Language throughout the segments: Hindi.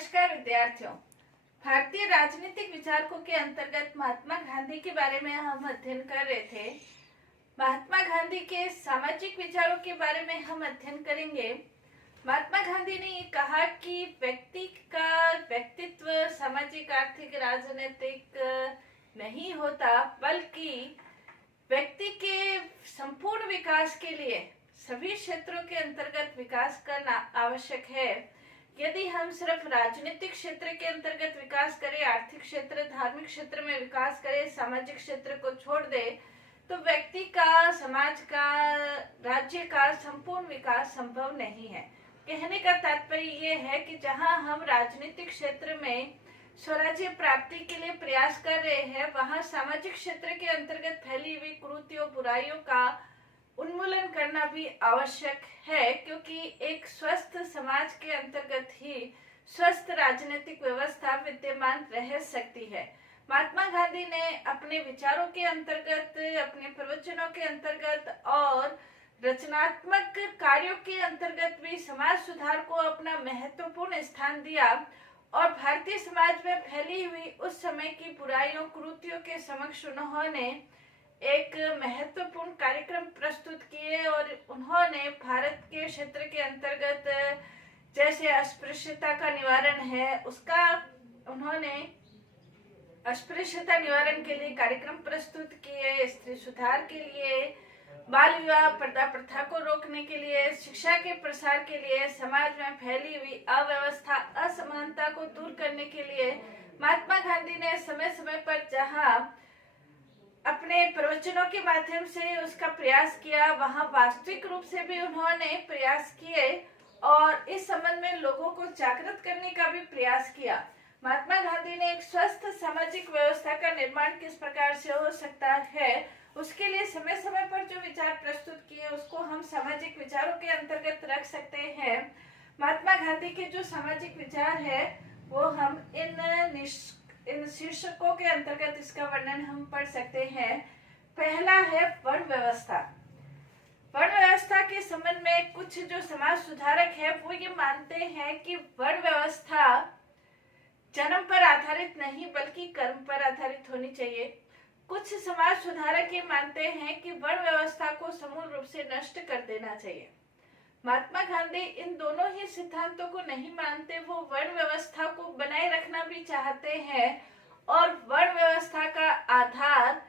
नमस्कार विद्यार्थियों। भारतीय राजनीतिक विचारकों के अंतर्गत महात्मा गांधी के बारे में हम अध्ययन कर रहे थे। महात्मा गांधी के सामाजिक विचारों के बारे में हम अध्ययन करेंगे। महात्मा गांधी ने ये कहा कि व्यक्ति का व्यक्तित्व सामाजिक, आर्थिक, राजनीतिक नहीं होता, बल्कि व्यक्ति के संपूर्ण विकास के लिए सभी क्षेत्रों के अंतर्गत विकास करना आवश्यक है। यदि हम सिर्फ राजनीतिक क्षेत्र के अंतर्गत विकास करें, आर्थिक क्षेत्र, धार्मिक क्षेत्र में विकास करें, सामाजिक क्षेत्र को छोड़ दें, तो व्यक्ति का, समाज का, राज्य का संपूर्ण विकास संभव नहीं है। कहने का तात्पर्य ये है कि जहां हम राजनीतिक क्षेत्र में स्वराज्य प्राप्ति के लिए प्रयास कर रहे हैं, वहां सामाजिक क्षेत्र के अंतर्गत फैली हुई कुरीतियों, बुराइयों का उन्मूलन करना भी आवश्यक है, क्योंकि एक स्वस्थ समाज के अंतर्गत ही स्वस्थ राजनीतिक व्यवस्था विद्यमान रह सकती है। महात्मा गांधी ने अपने विचारों के अंतर्गत, अपने प्रवचनों के अंतर्गत और रचनात्मक कार्यों के अंतर्गत भी समाज सुधार को अपना महत्वपूर्ण स्थान दिया और भारतीय समाज में फैली हुई उस समय की बुराइयों, कुरीतियों के समक्ष उन्होंने एक महत्वपूर्ण कार्यक्रम प्रस्तुत किए और उन्होंने भारत के क्षेत्र के अंतर्गत जैसे अस्पृश्यता का निवारण है, उसका उन्होंने अस्पृश्यता निवारण के लिए कार्यक्रम प्रस्तुत किए, स्त्री सुधार के लिए, बाल विवाह, पर्दा प्रथा को रोकने के लिए, शिक्षा के प्रसार के लिए, समाज में फैली हुई अव्यवस्था, असमानता को दूर करने के लिए महात्मा गांधी ने समय समय पर जहां अपने प्रवचनों के माध्यम से उसका प्रयास किया, वहां वास्तविक रूप से भी उन्होंने प्रयास किए और इस संबंध में लोगों को जागृत करने का भी प्रयास किया। महात्मा गांधी ने एक स्वस्थ सामाजिक व्यवस्था का निर्माण किस प्रकार से हो सकता है, उसके लिए समय समय पर जो विचार प्रस्तुत किए उसको हम सामाजिक विचारों के अंतर्गत रख सकते हैं। महात्मा गांधी के जो सामाजिक विचार है वो हम इन शीर्षकों के अंतर्गत इसका वर्णन हम पढ़ सकते हैं। पहला है वर्ण व्यवस्था। वर्ण व्यवस्था के संबंध में कुछ जो समाज सुधारक है वो ये मानते हैं कि वर्ण व्यवस्था जन्म पर आधारित नहीं बल्कि कर्म पर आधारित होनी चाहिए। कुछ समाज सुधारक ये मानते हैं कि वर्ण व्यवस्था को समूल रूप से नष्ट कर देना चाहिए। महात्मा गांधी इन दोनों ही सिद्धांतों को नहीं मानते, वो वर्ण व्यवस्था को बनाए रखना भी चाहते हैं और वर्ण व्यवस्था का आधार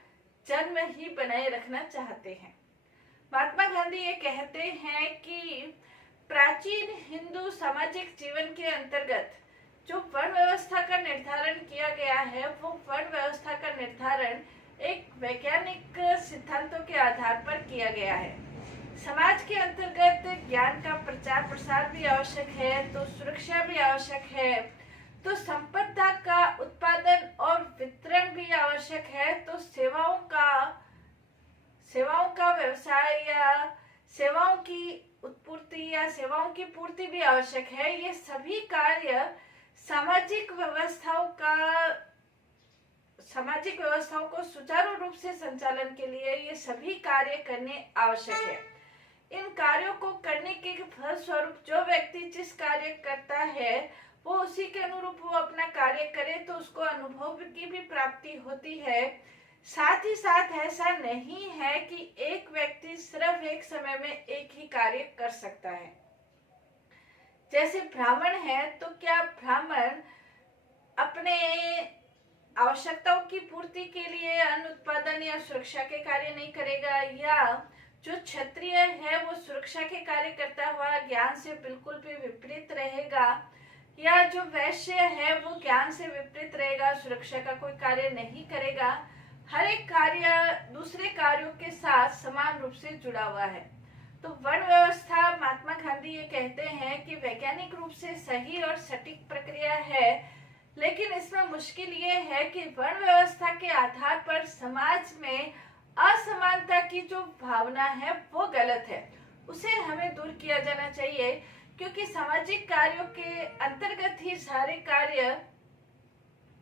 जन्म ही बनाए रखना चाहते हैं। महात्मा गांधी ये कहते हैं कि प्राचीन हिंदू सामाजिक जीवन के अंतर्गत जो वर्ण व्यवस्था का निर्धारण किया गया है, वो वर्ण व्यवस्था का निर्धारण एक वैज्ञानिक सिद्धांतों के आधार पर किया गया है। समाज के अंतर्गत ज्ञान का प्रचार प्रसार भी आवश्यक है, तो सुरक्षा भी आवश्यक है, तो संपदा का उत्पादन और वितरण भी आवश्यक है, तो सेवाओं का व्यवसाय या सेवाओं की उत्पूर्ति या सेवाओं की पूर्ति भी आवश्यक है। ये सभी कार्य सामाजिक व्यवस्थाओं को सुचारू रूप से संचालन के लिए ये सभी कार्य करने आवश्यक है। इन कार्यों को करने के फलस्वरूप जो व्यक्ति जिस कार्य करता है वो उसी के अनुरूप वो अपना कार्य करे तो उसको अनुभव की भी प्राप्ति होती है। साथ ही साथ ऐसा नहीं है कि एक व्यक्ति सिर्फ एक समय में एक ही कार्य कर सकता है। जैसे ब्राह्मण है, तो क्या ब्राह्मण अपने आवश्यकताओं की पूर्ति के लिए अन्न उत्पादन या सुरक्षा के कार्य नहीं करेगा, या जो क्षत्रिय है वो सुरक्षा के कार्य करता हुआ ज्ञान से बिल्कुल भी विपरीत रहेगा, या जो वैश्य है वो ज्ञान से विपरीत रहेगा, सुरक्षा का कोई कार्य नहीं करेगा। हर एक कार्य दूसरे कार्यों के साथ समान रूप से जुड़ा हुआ है। तो वर्ण व्यवस्था महात्मा गांधी ये कहते हैं कि वैज्ञानिक रूप से सही और सटीक प्रक्रिया है, लेकिन इसमें मुश्किल ये है कि वर्ण व्यवस्था के आधार पर समाज में असमानता की जो भावना है वो गलत है, उसे हमें दूर किया जाना चाहिए, क्योंकि सामाजिक कार्यों के अंतर्गत ही सारे कार्य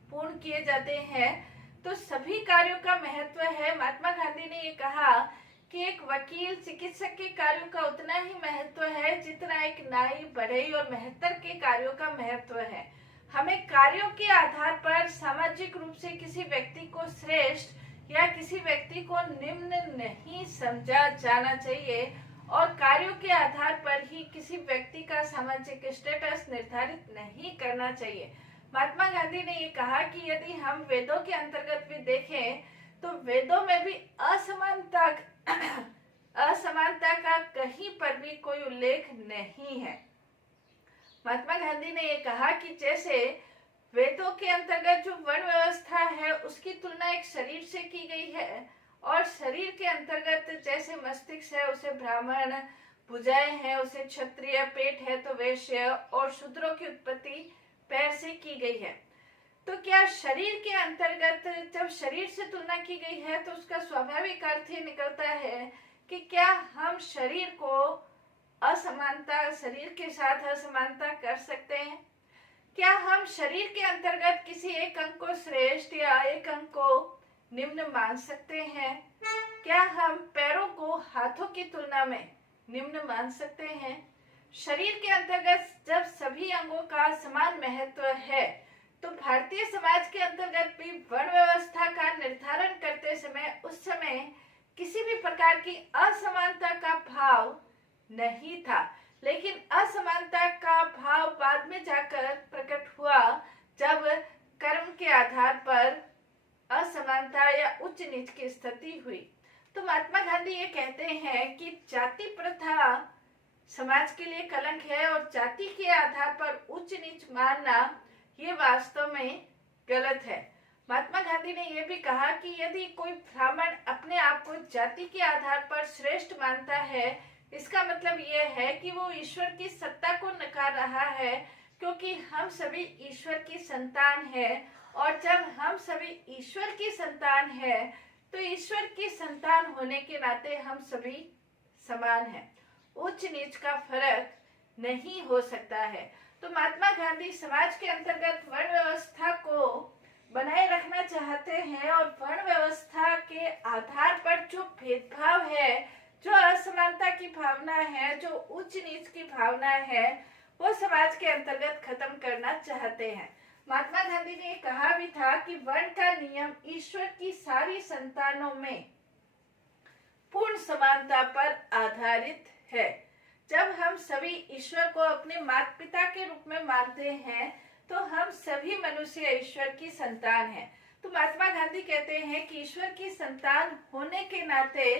पूर्ण किए जाते हैं, तो सभी कार्यों का महत्व है। महात्मा गांधी ने ये कहा कि एक वकील, चिकित्सक के कार्यों का उतना ही महत्व है जितना एक नाई, बढ़ई और मेहतर के कार्यों का महत्व है। हमें कार्यों के आधार पर सामाजिक रूप से किसी व्यक्ति को श्रेष्ठ या किसी व्यक्ति को निम्न नहीं समझा जाना चाहिए और कार्यों के आधार पर ही किसी व्यक्ति का सामाजिक स्टेटस निर्धारित नहीं करना चाहिए। महात्मा गांधी ने ये कहा कि यदि हम वेदों के अंतर्गत भी देखें तो वेदों में भी असमानता का कहीं पर भी कोई उल्लेख नहीं है। महात्मा गांधी ने ये कहा कि जैसे वेदों के अंतर्गत जो वर्ण व्यवस्था है उसकी तुलना एक शरीर से की गई है और शरीर के अंतर्गत जैसे मस्तिष्क है उसे ब्राह्मण, भुजाएं हैं उसे क्षत्रिय, पेट है तो वैश्य और शूद्रों की उत्पत्ति पैर से की गई है। तो क्या शरीर के अंतर्गत जब शरीर से तुलना की गई है तो उसका स्वाभाविक अर्थ ये निकलता है कि क्या हम शरीर के साथ असमानता कर सकते हैं? क्या हम शरीर के अंतर्गत किसी एक अंग को श्रेष्ठ या एक अंग को निम्न मान सकते हैं? क्या हम पैरों को हाथों की तुलना में निम्न मान सकते हैं? शरीर के अंतर्गत जब सभी अंगों का समान महत्व है तो भारतीय समाज के अंतर्गत भी वर्ण व्यवस्था का निर्धारण करते समय उस समय किसी भी प्रकार की असमानता का भाव नहीं था, लेकिन असमानता का भाव बाद में जाकर प्रकट हुआ जब कर्म के आधार पर असमानता या उच्च नीच की स्थिति हुई। तो महात्मा गांधी ये कहते हैं कि जाति प्रथा समाज के लिए कलंक है और जाति के आधार पर उच्च नीच मानना ये वास्तव में गलत है। महात्मा गांधी ने यह भी कहा कि यदि कोई ब्राह्मण अपने आप को जाति के आधार पर श्रेष्ठ मानता है, इसका मतलब यह है कि वो ईश्वर की सत्ता को नकार रहा है, क्योंकि हम सभी ईश्वर की संतान हैं और जब हम सभी ईश्वर की संतान हैं तो ईश्वर की संतान होने के नाते हम सभी समान हैं। उच्च नीच का फर्क नहीं हो सकता है। तो महात्मा गांधी समाज के अंतर्गत वर्ण व्यवस्था को बनाए रखना चाहते हैं और वर्ण व्यवस्था के आधार पर जो भेदभाव है, जो असमानता की भावना है, जो उच्च नीच की भावना है, वो समाज के अंतर्गत खत्म करना चाहते हैं। महात्मा गांधी ने कहा भी था कि वर्ण का नियम ईश्वर की सारी संतानों में पूर्ण समानता पर आधारित है। जब हम सभी ईश्वर को अपने माता पिता के रूप में मानते हैं तो हम सभी मनुष्य ईश्वर की संतान हैं। तो महात्मा गांधी कहते हैं कि ईश्वर की संतान होने के नाते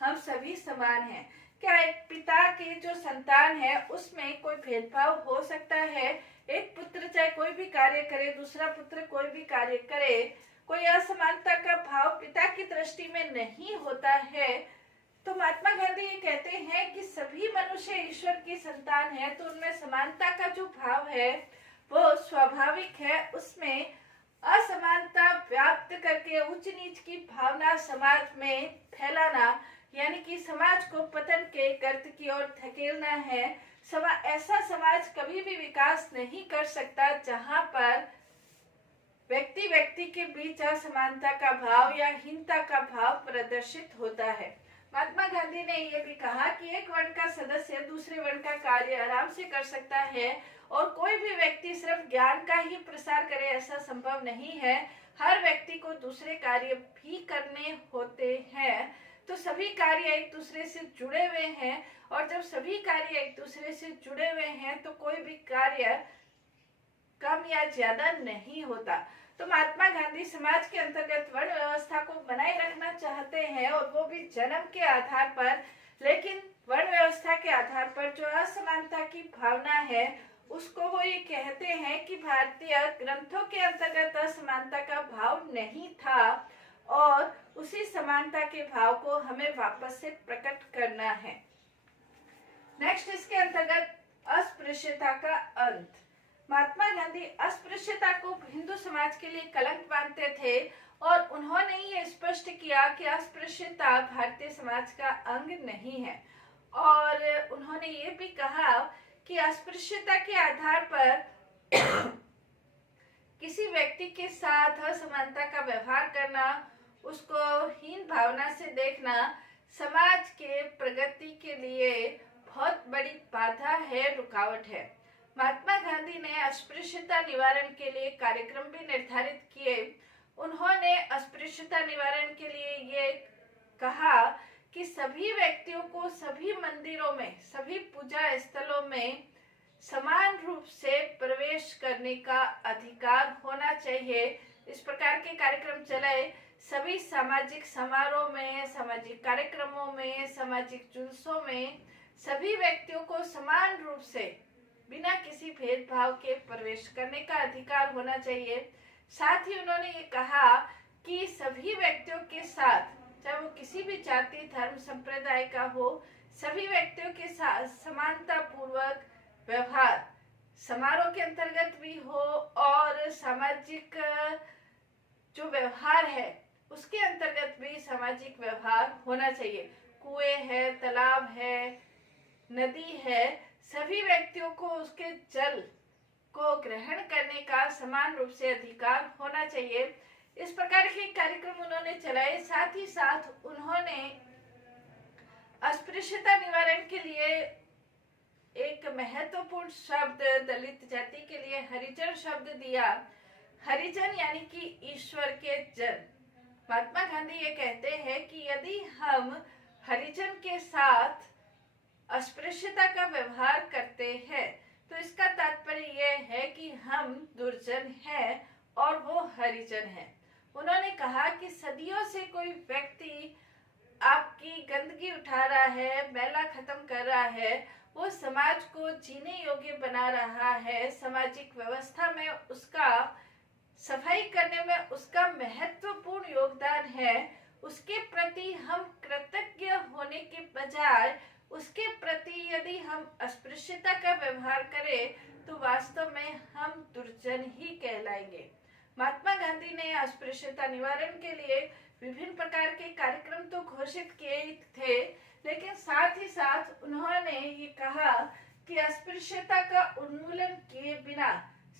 हम सभी समान हैं। क्या एक पिता के जो संतान है उसमें कोई भेदभाव हो सकता है? एक पुत्र चाहे कोई भी कार्य करे, दूसरा पुत्र कोई भी कार्य करे, कोई असमानता का भाव पिता की दृष्टि में नहीं होता है। तो महात्मा गांधी ये कहते हैं कि सभी मनुष्य ईश्वर की संतान है, तो उनमें समानता का जो भाव है वो स्वाभाविक है। उसमें असमानता व्याप्त करके उच्च नीच की भावना समाज में फैलाना यानी कि समाज को पतन के गर्त की ओर धकेलना है। ऐसा समाज कभी भी विकास नहीं कर सकता जहां पर व्यक्ति व्यक्ति के बीच असमानता का भाव या हीनता का भाव प्रदर्शित होता है। महात्मा गांधी ने यह भी कहा कि एक वर्ण का सदस्य दूसरे वर्ण का कार्य आराम से कर सकता है और कोई भी व्यक्ति सिर्फ ज्ञान का ही प्रसार करे ऐसा संभव नहीं है। हर व्यक्ति को दूसरे कार्य भी करने होते हैं। तो सभी कार्य एक दूसरे से जुड़े हुए हैं और जब सभी कार्य एक दूसरे से जुड़े हुए हैं तो कोई भी कार्य कम या ज्यादा नहीं होता। तो महात्मा गांधी समाज के अंतर्गत वर्ण व्यवस्था को बनाए रखना चाहते हैं और वो भी जन्म के आधार पर, लेकिन वर्ण व्यवस्था के आधार पर जो असमानता की भावना है उसको वो ये कहते हैं कि भारतीय ग्रंथों के अंतर्गत असमानता का भाव नहीं था और उसी समानता के भाव को हमें वापस से प्रकट करना है। नेक्स्ट इसके अंतर्गत अस्पृश्यता का अंत। महात्मा गांधी अस्पृश्यता को हिंदू समाज के लिए कलंक मानते थे और उन्होंने ये स्पष्ट किया कि अस्पृश्यता भारतीय समाज का अंग नहीं है और उन्होंने ये भी कहा कि अस्पृश्यता के आधार पर किसी व्यक्ति के साथ असमानता का व्यवहार करना, उसको हीन भावना से देखना समाज के प्रगति के लिए बहुत बड़ी बाधा है, रुकावट है। महात्मा गांधी ने अस्पृश्यता निवारण के लिए कार्यक्रम भी निर्धारित किए। उन्होंने अस्पृश्यता निवारण के लिए ये कहा कि सभी व्यक्तियों को सभी मंदिरों में, सभी पूजा स्थलों में समान रूप से प्रवेश करने का अधिकार होना चाहिए। इस प्रकार के कार्यक्रम चलाए। सभी सामाजिक समारोह में, सामाजिक कार्यक्रमों में, सामाजिक जुलूसों में सभी व्यक्तियों को समान रूप से बिना किसी भेदभाव के प्रवेश करने का अधिकार होना चाहिए। साथ ही उन्होंने ये कहा कि सभी व्यक्तियों के साथ, चाहे वो किसी भी जाति, धर्म, संप्रदाय का हो, सभी व्यक्तियों के साथ समानता पूर्वक व्यवहार समारोह के अंतर्गत भी हो और सामाजिक जो व्यवहार है उसके अंतर्गत भी सामाजिक व्यवहार होना चाहिए। कुएं है, तालाब है, नदी है, सभी व्यक्तियों को उसके जल को ग्रहण करने का समान रूप से अधिकार होना चाहिए। इस प्रकार के कार्यक्रम उन्होंने चलाए। साथ ही साथ उन्होंने अस्पृश्यता निवारण के लिए एक महत्वपूर्ण शब्द दलित जाति के लिए हरिजन शब्द दिया। हरिजन यानी कि ईश्वर के जन। महात्मा गांधी ये कहते हैं कि यदि हम हरिजन के साथ अस्पृश्यता का व्यवहार करते हैं तो इसका तात्पर्य यह है कि हम दुर्जन हैं और वो हरिजन हैं। उन्होंने कहा कि सदियों से कोई व्यक्ति आपकी गंदगी उठा रहा है, मैला खत्म कर रहा है, वो समाज को जीने योग्य बना रहा है, सामाजिक व्यवस्था में उसका सफाई करने में उसका महत्वपूर्ण योगदान है। उसके प्रति हम कृतज्ञ होने के बजाय उसके प्रति यदि हम अस्पृश्यता का व्यवहार करें तो वास्तव में हम दुर्जन ही कहलाएंगे। महात्मा गांधी ने अस्पृश्यता निवारण के लिए विभिन्न प्रकार के कार्यक्रम तो घोषित किए थे, लेकिन साथ ही साथ उन्होंने ये कहा कि अस्पृश्यता का उन्मूलन किए बिना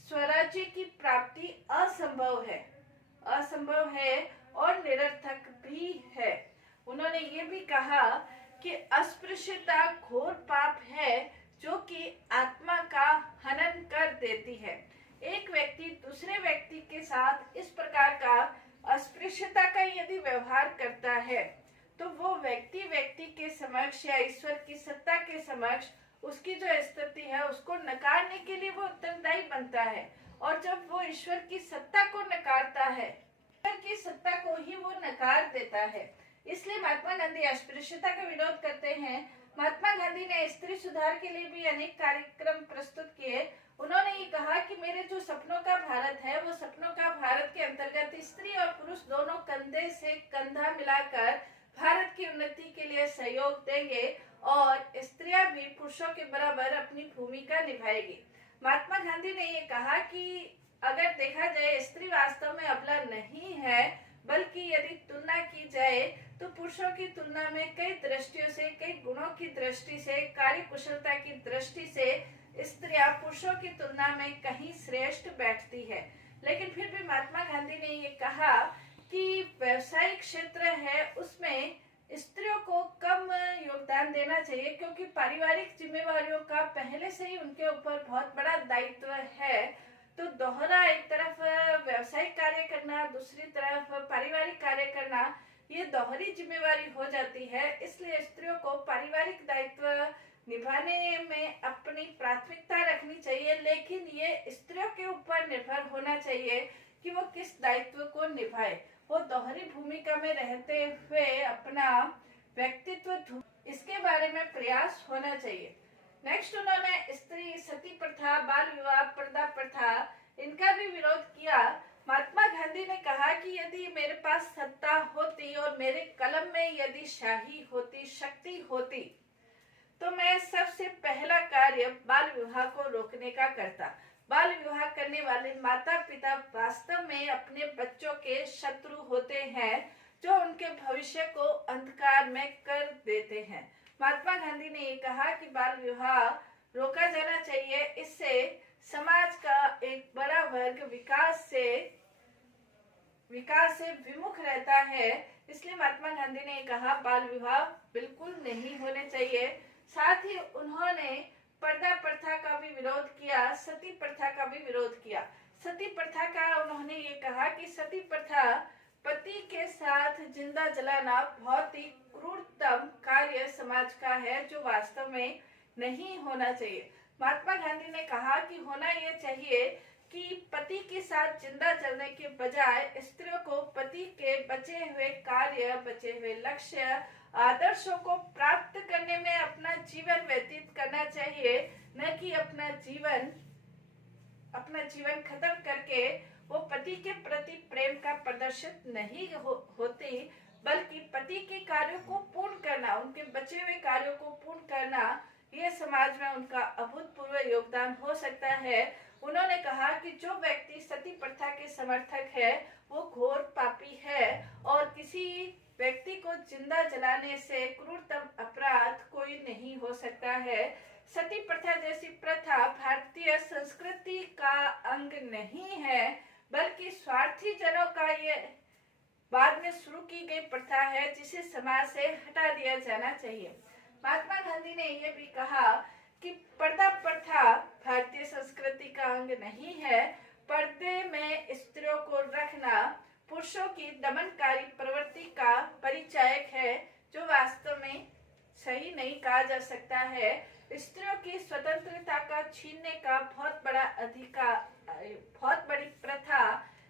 स्वराज्य की प्राप्ति असंभव है और निरर्थक भी है। उन्होंने ये भी कहा कि अस्पृश्यता घोर पाप है जो कि आत्मा का हनन कर देती है। एक व्यक्ति दूसरे व्यक्ति के साथ इस प्रकार का अस्पृश्यता का यदि व्यवहार करता है तो वो व्यक्ति के समक्ष या ईश्वर की सत्ता के समक्ष उसकी जो स्थिति है उसको नकारने के लिए वो उत्तरदायी बनता है। और जब वो ईश्वर की सत्ता को नकारता है, ईश्वर की सत्ता को ही वो नकार देता है। इसलिए महात्मा गांधी अस्पृश्यता का विरोध करते हैं। महात्मा गांधी ने स्त्री सुधार के लिए भी अनेक कार्यक्रम प्रस्तुत किए। उन्होंने ये कहा कि मेरे जो सपनों का भारत है वो सपनों का भारत के अंतर्गत स्त्री और पुरुष दोनों कंधे से कंधा मिलाकर भारत की उन्नति के लिए सहयोग देंगे और स्त्रियां भी पुरुषों के बराबर अपनी भूमिका निभाएगी। महात्मा गांधी ने ये कहा कि अगर देखा जाए स्त्री वास्तव में अबला नहीं है, बल्कि यदि तुलना की जाए तो पुरुषों की तुलना में कई दृष्टियों से, कई गुणों की दृष्टि से, कार्य कुशलता की दृष्टि से स्त्रियां पुरुषों की तुलना में कहीं श्रेष्ठ बैठती है। लेकिन फिर भी महात्मा गांधी ने ये कहा कि व्यवसायिक क्षेत्र है उसमें स्त्रियों को कम योगदान देना चाहिए, क्योंकि पारिवारिक जिम्मेवारियों का पहले से ही उनके ऊपर बहुत बड़ा दायित्व है। तो दोहरा, एक तरफ व्यवसायिक कार्य करना, दूसरी तरफ पारिवारिक कार्य करना, ये दोहरी जिम्मेवारी हो जाती है। इसलिए स्त्रियों को पारिवारिक दायित्व निभाने में अपनी प्राथमिकता रखनी चाहिए, लेकिन ये स्त्रियों के ऊपर निर्भर होना चाहिए कि वो किस दायित्व को निभाए। वो दोहरी भूमिका में रहते हुए अपना व्यक्तित्व, इसके बारे में प्रयास होना चाहिए। नेक्स्ट, उन्होंने स्त्री सती प्रथा, बाल विवाह, पर्दा प्रथा, इनका भी विरोध किया। महात्मा गांधी ने कहा कि यदि मेरे पास सत्ता होती और मेरे कलम में यदि शाही होती, शक्ति होती, तो मैं सबसे पहला कार्य बाल विवाह को रोकने का करता। बाल विवाह करने वाले माता पिता वास्तव में अपने बच्चों के शत्रु होते हैं, जो उनके भविष्य को अंधकार में कर देते हैं। महात्मा गांधी ने ये कहा कि बाल विवाह रोका जाना चाहिए। इससे समाज का एक बड़ा वर्ग विकास से विमुख रहता है। इसलिए महात्मा गांधी ने कहा बाल विवाह बिल्कुल नहीं होने चाहिए। साथ ही उन्होंने पर्दा प्रथा का भी विरोध किया, सती प्रथा का भी विरोध किया। सती प्रथा का उन्होंने ये कहा कि सती प्रथा पति के साथ जिंदा जलाना बहुत ही क्रूरतम कार्य समाज का है, जो वास्तव में नहीं होना चाहिए। महात्मा गांधी ने कहा कि होना यह चाहिए कि पति के साथ जिंदा जलने के बजाय स्त्रियों को पति के बचे हुए कार्य, बचे हुए लक्ष्य, आदर्शों को प्राप्त करने में अपना जीवन व्यतीत करना चाहिए, न कि अपना जीवन खत्म करके वो पति के प्रति प्रेम का प्रदर्शित नहीं होती, बल्कि पति के कार्यों को पूर्ण करना, उनके बचे हुए कार्यों को पूर्ण करना, ये समाज में उनका अभूतपूर्व योगदान हो सकता है। उन्होंने कहा कि जो व्यक्ति सती प्रथा के समर्थक है वो घोर पापी है और किसी व्यक्ति को जिंदा जलाने से क्रूरतम अपराध कोई नहीं हो सकता है। सती प्रथा जैसी प्रथा भारतीय संस्कृति का अंग नहीं है, बल्कि स्वार्थी जनों का ये बाद में शुरू की गई प्रथा है, जिसे समाज से हटा दिया जाना चाहिए। महात्मा गांधी ने यह भी कहा कि पर्दा प्रथा भारतीय संस्कृति का अंग नहीं है। पर्दे में स्त्रियों को रखना पुरुषों की दमनकारी प्रवृत्ति का परिचायक है, जो वास्तव में सही नहीं कहा जा सकता है। स्त्रियों की स्वतंत्रता का छीनने का बहुत बड़ी प्रथा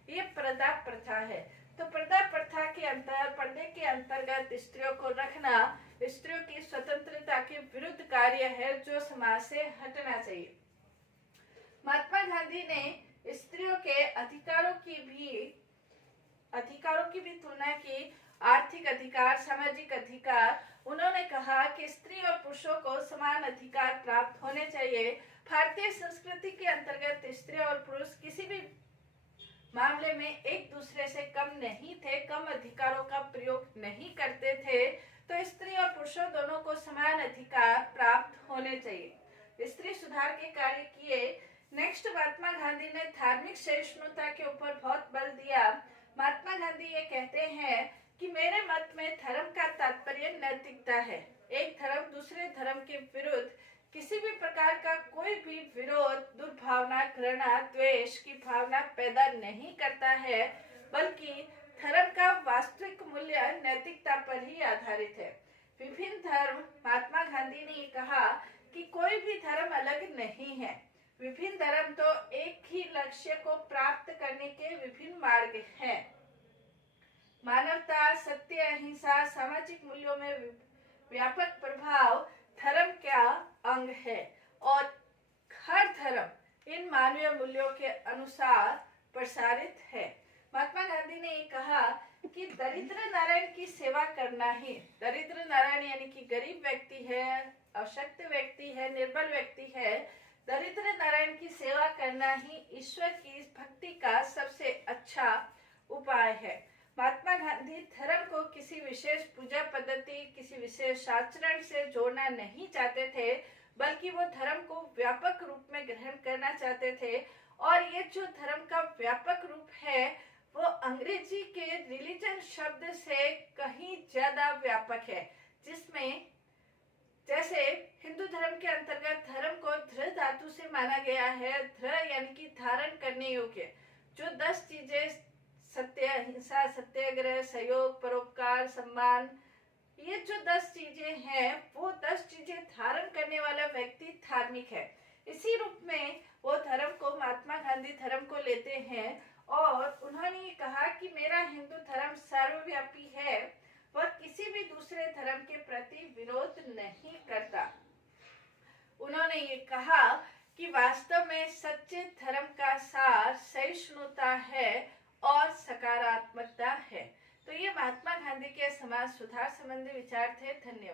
ये पर्दा प्रथा है। तो पर्दा प्रथा के पर्दे के अंतर्गत स्त्रियों को रखना स्त्रियों की स्वतंत्रता के विरुद्ध कार्य है, जो समाज से हटना चाहिए। महात्मा गांधी ने स्त्रियों के अधिकारों की भी तुलना की। आर्थिक अधिकार, सामाजिक अधिकार। उन्होंने कहा कि स्त्री और पुरुषों को समान अधिकार प्राप्त होने चाहिए। भारतीय संस्कृति के अंतर्गत स्त्री और पुरुष किसी भी मामले में एक दूसरे से कम नहीं थे, कम अधिकारों का प्रयोग नहीं करते थे। तो स्त्री और पुरुषों दोनों को समान अधिकार प्राप्त होने चाहिए। स्त्री सुधार के कार्य किए। नेक्स्ट, महात्मा गांधी ने धार्मिक सहिष्णुता के ऊपर बहुत बल दिया। महात्मा गांधी ये कहते हैं कि मेरे मत में धर्म का तात्पर्य नैतिकता है। एक धर्म दूसरे धर्म के विरुद्ध किसी भी प्रकार का कोई भी विरोध, दुर्भावना, घृणा, द्वेष की भावना पैदा नहीं करता है, बल्कि धर्म का वास्तविक मूल्य नैतिकता पर ही आधारित है। विभिन्न धर्म, महात्मा गांधी ने कहा कि कोई भी धर्म अलग नहीं है। विभिन्न धर्म तो एक ही लक्ष्य को प्राप्त करने के विभिन्न मार्ग हैं। मानवता, सत्य, अहिंसा, सामाजिक मूल्यों में व्यापक प्रभाव धर्म का अंग है और हर धर्म इन मानवीय मूल्यों के अनुसार प्रसारित है। महात्मा गांधी ने ये कहा कि दरिद्र नारायण की सेवा करना ही, दरिद्र नारायण यानी कि गरीब व्यक्ति है, अशक्त व्यक्ति है, निर्बल व्यक्ति है, दरिद्र नारायण की सेवा करना ही ईश्वर की भक्ति का सबसे अच्छा उपाय है। महात्मा गांधी धर्म को किसी विशेष पूजा पद्धति, किसी विशेष आचरण से जोड़ना नहीं चाहते थे, बल्कि वो धर्म को व्यापक रूप में ग्रहण करना चाहते थे। और ये जो धर्म का व्यापक रूप है वो अंग्रेजी के रिलीजन शब्द से कहीं ज्यादा व्यापक है, जिसमें जैसे हिंदू धर्म के अंतर्गत धर्म को धृ धातु से माना गया है। धृ यानी कि धारण करने योग्य, जो 10 चीजें, सत्य, अहिंसा, सत्याग्रह, सहयोग, परोपकार, सम्मान, ये जो 10 चीजें हैं, वो 10 चीजें धारण करने वाला व्यक्ति धार्मिक है। इसी रूप में वो धर्म को, महात्मा गांधी धर्म को लेते हैं और उन्होंने ये कहा कि मेरा हिंदू धर्म सर्वव्यापी है, वह किसी भी दूसरे धर्म के प्रति विरोध नहीं करता। उन्होंने ये कहा कि वास्तव में सच्चे धर्म का सार सहिष्णुता है और सकारात्मकता है। तो ये महात्मा गांधी के समाज सुधार संबंधी विचार थे। धन्यवाद।